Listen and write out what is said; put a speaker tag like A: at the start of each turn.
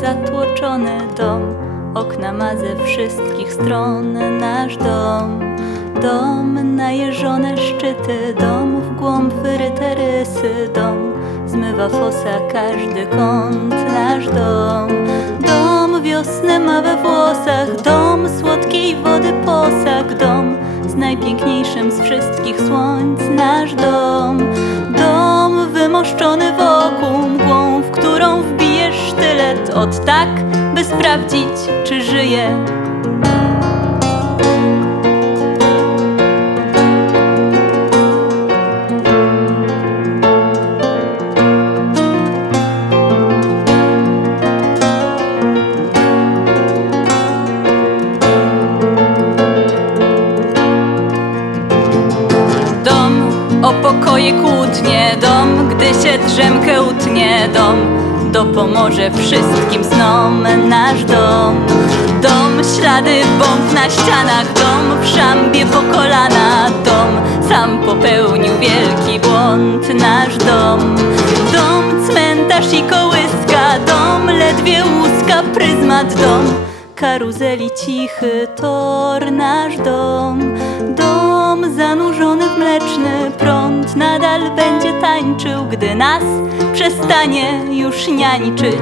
A: zatłoczony dom, okna ma ze wszystkich stron nasz dom. Dom, najeżone szczyty, dom w głąb wyryte rysy, dom zmywa fosa każdy kąt, nasz dom. Dom wiosnę ma we włosach, dom słodkiej wody posag, dom z najpiękniejszym z wszystkich słońc, nasz. Dom od tak, by sprawdzić, czy żyje. Dom o pokoje kłótnie, dom, gdy się drzemkę utnie, dom dopomoże wszystkim snom nasz dom. Dom, ślady bomb na ścianach, dom w szambie po kolana, dom sam popełnił wielki błąd, nasz dom. Dom, cmentarz i kołyska, dom, ledwie łuska, pryzmat, dom. Karuzeli cichy tor, nasz dom. Dom będzie tańczył, gdy nas przestanie już niańczyć.